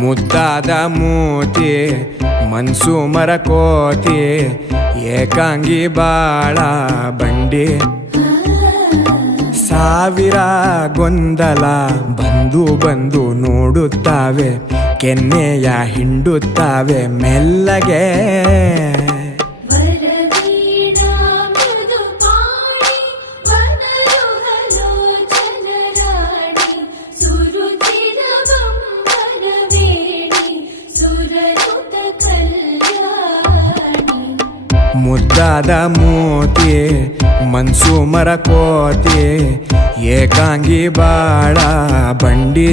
ಮುದ್ದಾದ ಮೂತಿ ಮನ್ಸು ಮರಕೋತಿ ಏಕಾಂಗಿ ಬಾಳ ಬಂಡಿ ಸಾವಿರ ಗೊಂದಲ ಬಂದು ಬಂದು ನೋಡುತ್ತಾವೆ ಕೆನ್ನೆಯ ಹಿಂಡುತ್ತಾವೆ ಮೆಲ್ಲಗೆ ಮುದ್ದಾದ ಮೂತಿ ಮನ್ಸು ಮರಕೋತಿ ಏಕಾಂಗಿ ಬಾಳ ಬಂಡಿ